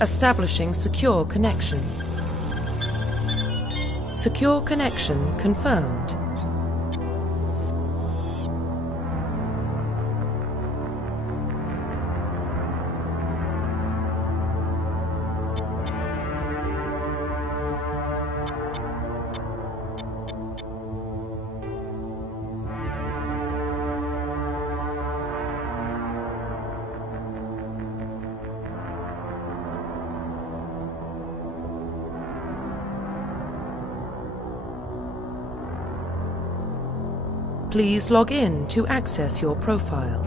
Establishing secure connection. Secure connection confirmed. Please log in to access your profile.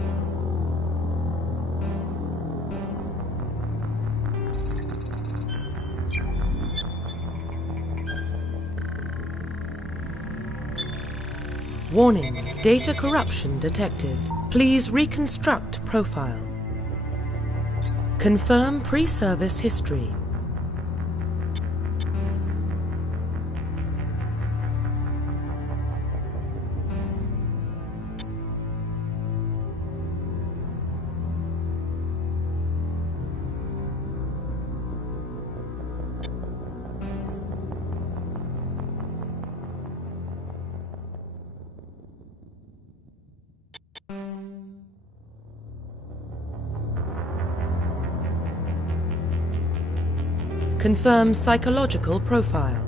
Warning, data corruption detected. Please reconstruct profile. Confirm pre-service history. Confirm psychological profile.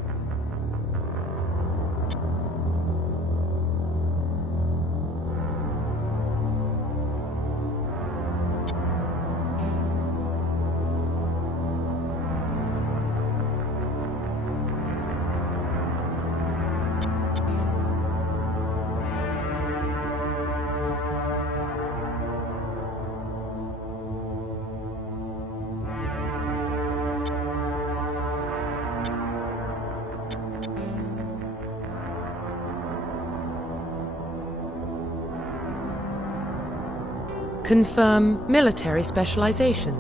Confirm military specialization.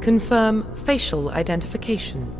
Confirm facial identification.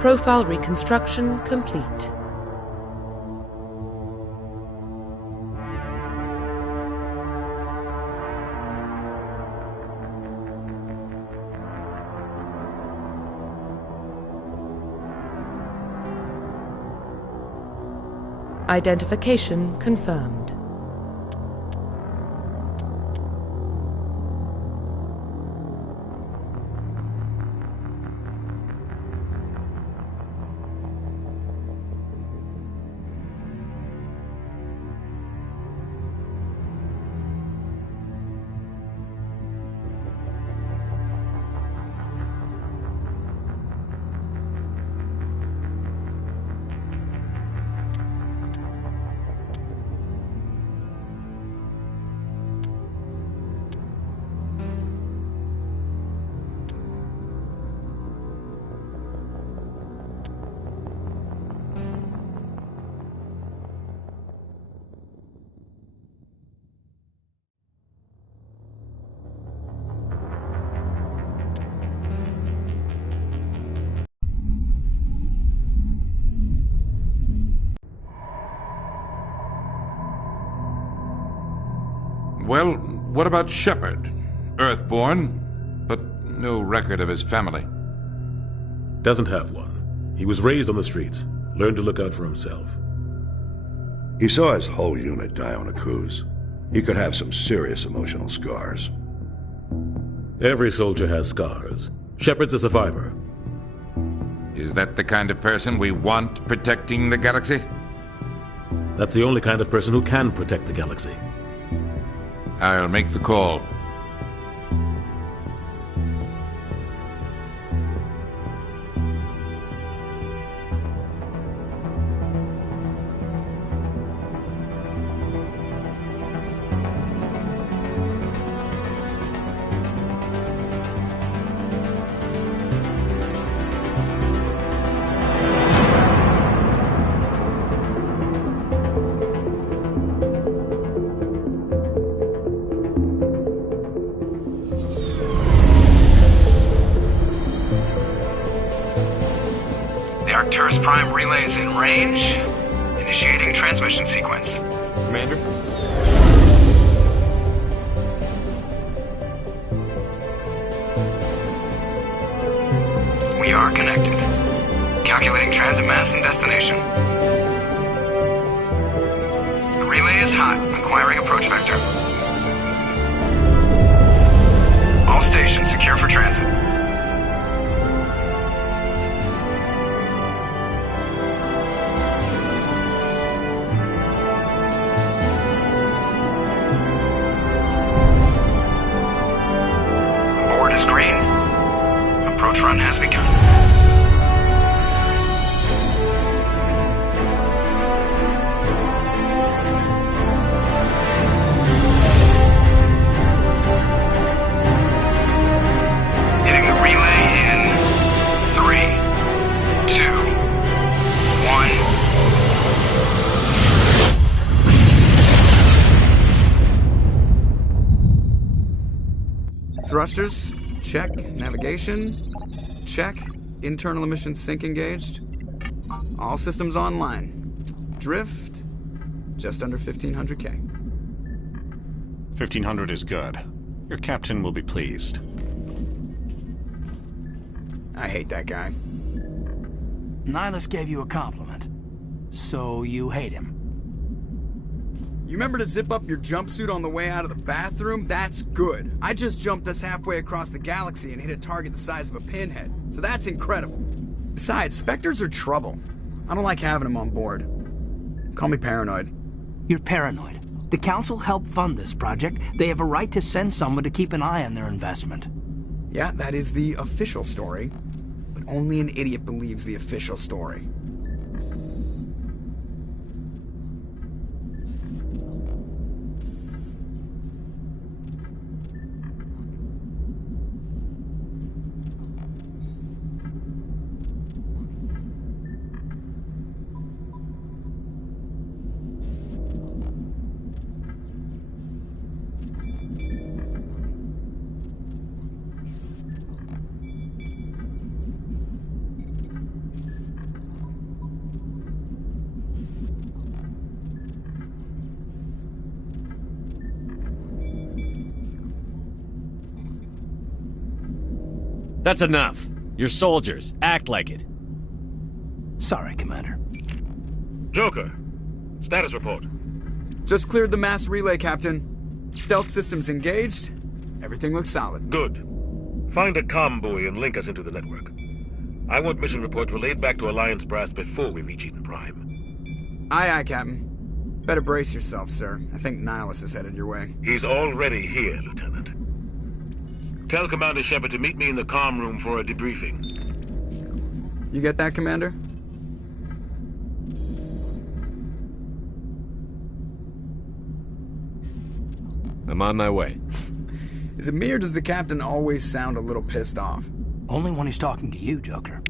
Profile reconstruction complete. Identification confirmed. Well, what about Shepard? Earthborn, but no record of his family. Doesn't have one. He was raised on the streets. Learned to look out for himself. He saw his whole unit die on a cruise. He could have some serious emotional scars. Every soldier has scars. Shepard's a survivor. Is that the kind of person we want protecting the galaxy? That's the only kind of person who can protect the galaxy. I'll make the call. The Arcturus Prime relay is in range. Initiating transmission sequence. Commander? We are connected. Calculating transit mass and destination. The relay is hot. Acquiring approach vector. All stations secure for transit. Board is green. Approach run has begun. Hitting the relay in 3, 2, 1. Thrusters, check. Navigation, check. Internal emissions sync engaged. All systems online. Drift, just under 1500K. 1500 is good. Your captain will be pleased. I hate that guy. Nihilus gave you a compliment. So you hate him. You remember to zip up your jumpsuit on the way out of the bathroom? That's good. I just jumped us halfway across the galaxy and hit a target the size of a pinhead. So that's incredible. Besides, Spectres are trouble. I don't like having them on board. Call me paranoid. You're paranoid. The Council helped fund this project. They have a right to send someone to keep an eye on their investment. Yeah, that is the official story. But only an idiot believes the official story. That's enough. You're soldiers. Act like it. Sorry, Commander. Joker, status report. Just cleared the mass relay, Captain. Stealth systems engaged. Everything looks solid. Good. Find a comm buoy and link us into the network. I want mission reports relayed back to Alliance Brass before we reach Eden Prime. Aye, aye, Captain. Better brace yourself, sir. I think Nihilus is headed your way. He's already here, Lieutenant. Tell Commander Shepard to meet me in the comm room for a debriefing. You get that, Commander? I'm on my way. Is it me or does the Captain always sound a little pissed off? Only when he's talking to you, Joker.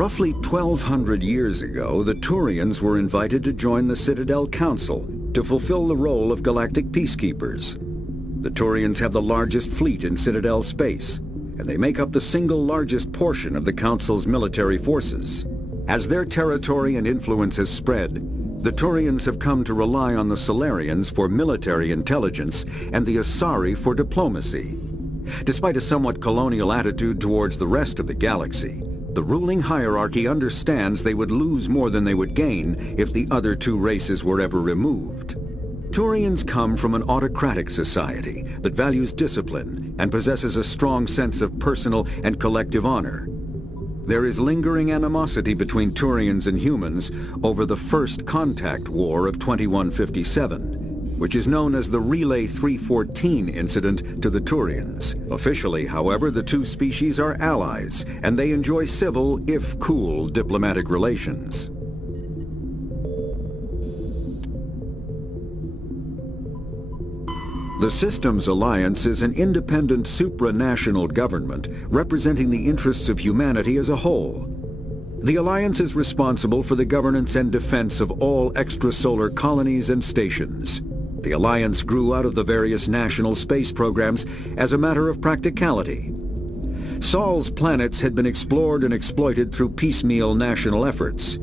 Roughly 1,200 years ago, the Turians were invited to join the Citadel Council to fulfill the role of galactic peacekeepers. The Turians have the largest fleet in Citadel space, and they make up the single largest portion of the Council's military forces. As their territory and influence has spread, the Turians have come to rely on the Salarians for military intelligence and the Asari for diplomacy. Despite a somewhat colonial attitude towards the rest of the galaxy, the ruling hierarchy understands they would lose more than they would gain if the other two races were ever removed. Turians come from an autocratic society that values discipline and possesses a strong sense of personal and collective honor. There is lingering animosity between Turians and humans over the First Contact War of 2157, which is known as the Relay 314 incident to the Turians. Officially, however, the two species are allies, and they enjoy civil, if cool, diplomatic relations. The Systems Alliance is an independent supranational government representing the interests of humanity as a whole. The Alliance is responsible for the governance and defense of all extrasolar colonies and stations. The Alliance grew out of the various national space programs as a matter of practicality. Sol's planets had been explored and exploited through piecemeal national efforts.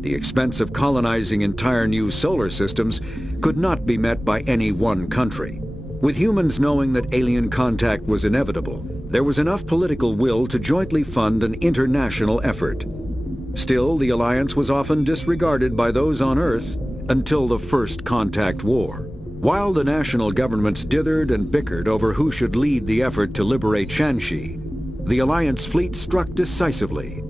The expense of colonizing entire new solar systems could not be met by any one country. With humans knowing that alien contact was inevitable, there was enough political will to jointly fund an international effort. Still, the Alliance was often disregarded by those on Earth until the First Contact War. While the national governments dithered and bickered over who should lead the effort to liberate Shanxi, the Alliance fleet struck decisively.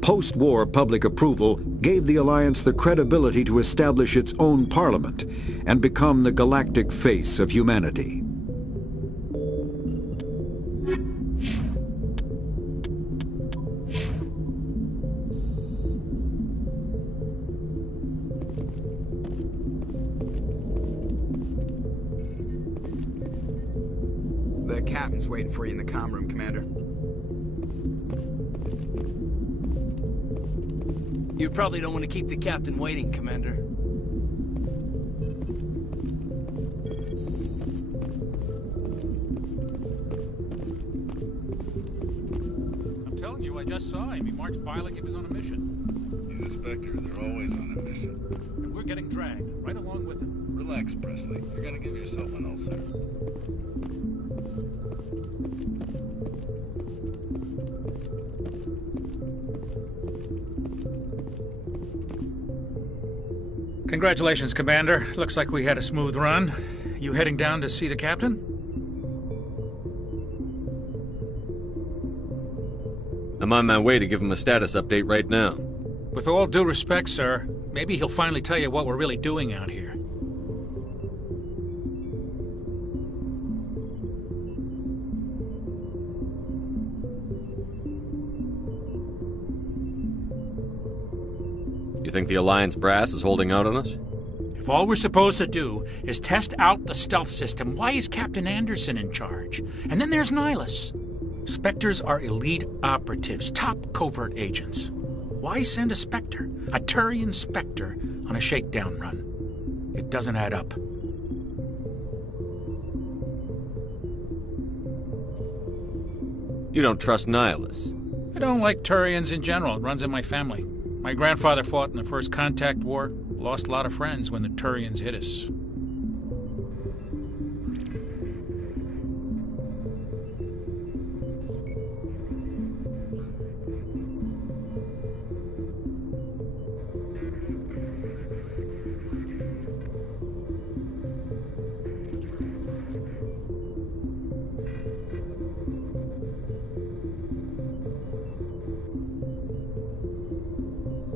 Post-war public approval gave the Alliance the credibility to establish its own parliament and become the galactic face of humanity. The captain Turian's waiting for you in the comm room, Commander. You probably don't want to keep the captain waiting, Commander. I'm telling you, I just saw him. He marched by like he was on a mission. He's a Spectre. They're always on a mission. And we're getting dragged, right along with him. Relax, Presley. You're gonna give yourself an ulcer. Congratulations, Commander. Looks like we had a smooth run. You heading down to see the captain? I'm on my way to give him a status update right now. With all due respect, sir, maybe he'll finally tell you what we're really doing out here. You think the Alliance brass is holding out on us? If all we're supposed to do is test out the stealth system, why is Captain Anderson in charge? And then there's Nihilus. Spectres are elite operatives, top covert agents. Why send a Spectre, a Turian Spectre, on a shakedown run? It doesn't add up. You don't trust Nihilus? I don't like Turians in general. It runs in my family. My grandfather fought in the First Contact War, lost a lot of friends when the Turians hit us.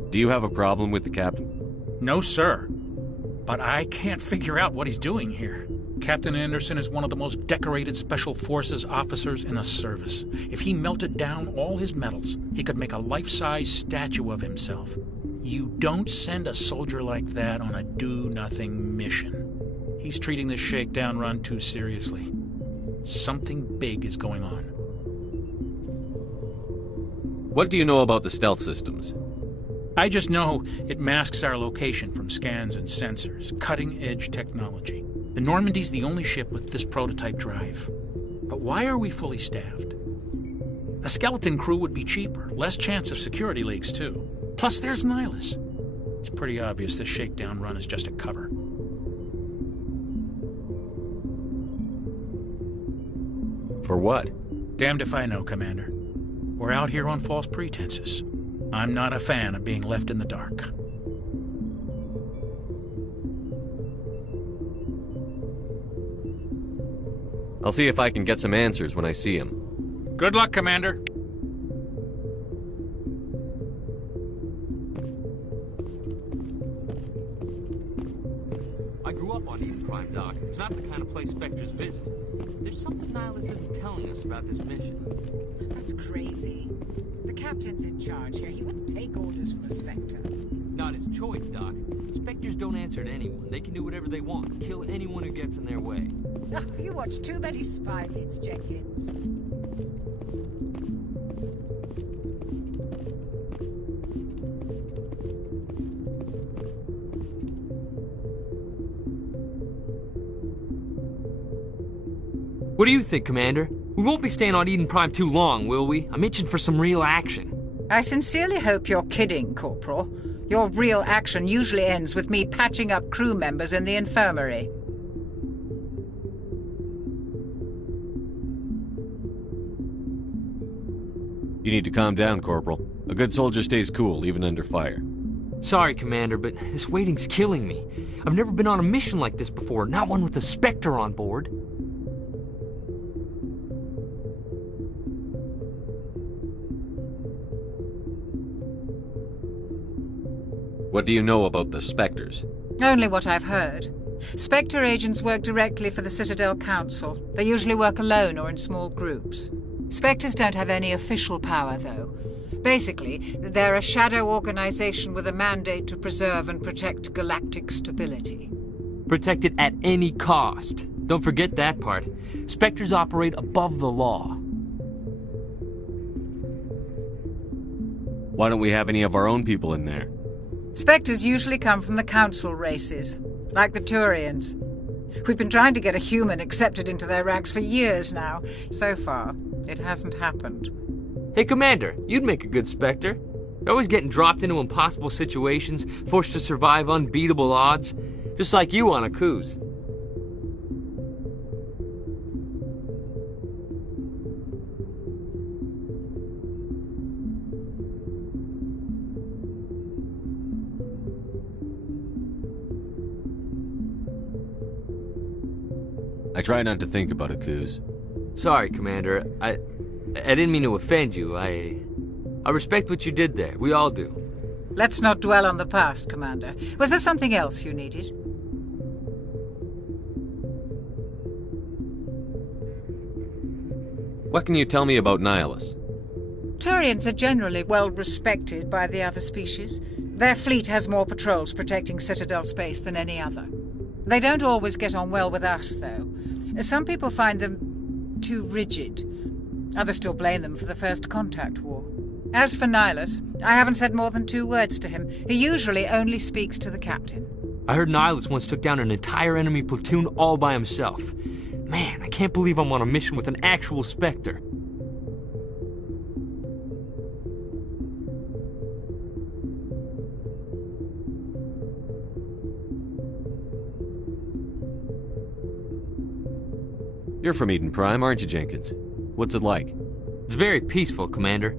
Do you have a problem with the captain? No, sir. But I can't figure out what he's doing here. Captain Anderson is one of the most decorated Special Forces officers in the service. If he melted down all his medals, he could make a life-size statue of himself. You don't send a soldier like that on a do-nothing mission. He's treating this shakedown run too seriously. Something big is going on. What do you know about the stealth systems? I just know it masks our location from scans and sensors. Cutting-edge technology. The Normandy's the only ship with this prototype drive. But why are we fully staffed? A skeleton crew would be cheaper, less chance of security leaks, too. Plus, there's Nihilus. It's pretty obvious this shakedown run is just a cover. For what? Damned if I know, Commander. We're out here on false pretenses. I'm not a fan of being left in the dark. I'll see if I can get some answers when I see him. Good luck, Commander. I grew up on Eden Prime, Doc. It's not the kind of place Spectres visit. There's something Nihilus isn't telling us about this mission. That's crazy. The captain's in charge here. He wouldn't take orders from a Spectre. Not his choice, Doc. Spectres don't answer to anyone. They can do whatever they want. Kill anyone who gets in their way. Oh, you watch too many spy vids, Jenkins. What do you think, Commander? We won't be staying on Eden Prime too long, will we? I'm itching for some real action. I sincerely hope you're kidding, Corporal. Your real action usually ends with me patching up crew members in the infirmary. You need to calm down, Corporal. A good soldier stays cool, even under fire. Sorry, Commander, but this waiting's killing me. I've never been on a mission like this before, not one with a Spectre on board. What do you know about the Spectres? Only what I've heard. Spectre agents work directly for the Citadel Council. They usually work alone or in small groups. Spectres don't have any official power, though. Basically, they're a shadow organization with a mandate to preserve and protect galactic stability. Protect it at any cost. Don't forget that part. Spectres operate above the law. Why don't we have any of our own people in there? Spectres usually come from the council races, like the Turians. We've been trying to get a human accepted into their ranks for years now. So far, it hasn't happened. Hey, Commander, you'd make a good Spectre. You're always getting dropped into impossible situations, forced to survive unbeatable odds, just like you on Akuz. I try not to think about Akuz. Sorry, Commander. I didn't mean to offend you. I respect what you did there. We all do. Let's not dwell on the past, Commander. Was there something else you needed? What can you tell me about Nihilus? Turians are generally well respected by the other species. Their fleet has more patrols protecting Citadel space than any other. They don't always get on well with us, though. Some people find them too rigid. Others still blame them for the First Contact War. As for Nihilus, I haven't said more than 2 words to him. He usually only speaks to the captain. I heard Nihilus once took down an entire enemy platoon all by himself. Man, I can't believe I'm on a mission with an actual Spectre. You're from Eden Prime, aren't you, Jenkins? What's it like? It's very peaceful, Commander.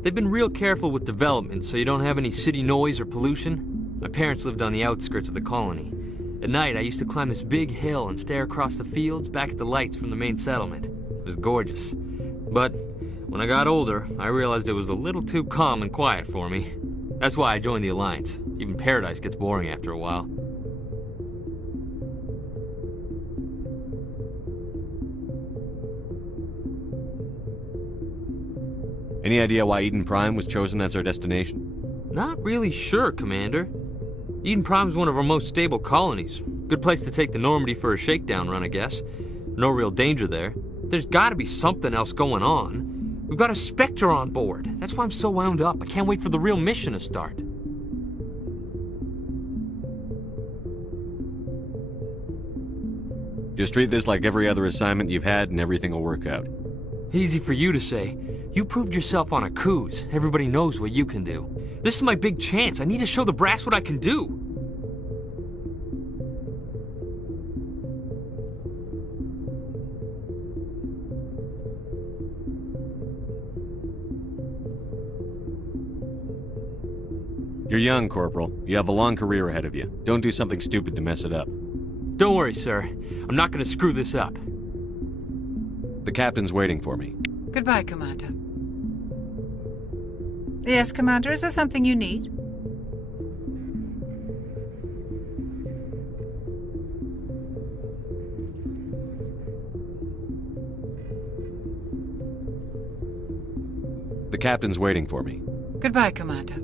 They've been real careful with development, so you don't have any city noise or pollution. My parents lived on the outskirts of the colony. At night, I used to climb this big hill and stare across the fields back at the lights from the main settlement. It was gorgeous. But when I got older, I realized it was a little too calm and quiet for me. That's why I joined the Alliance. Even Paradise gets boring after a while. Any idea why Eden Prime was chosen as our destination? Not really sure, Commander. Eden Prime's one of our most stable colonies. Good place to take the Normandy for a shakedown run, I guess. No real danger there. There's gotta be something else going on. We've got a Spectre on board. That's why I'm so wound up. I can't wait for the real mission to start. Just treat this like every other assignment you've had and everything will work out. Easy for you to say. You proved yourself on Akuz. Everybody knows what you can do. This is my big chance. I need to show the brass what I can do. You're young, Corporal. You have a long career ahead of you. Don't do something stupid to mess it up. Don't worry, sir. I'm not gonna screw this up. The captain's waiting for me. Goodbye, Commander. Yes, Commander, is there something you need? The captain's waiting for me. Goodbye, Commander.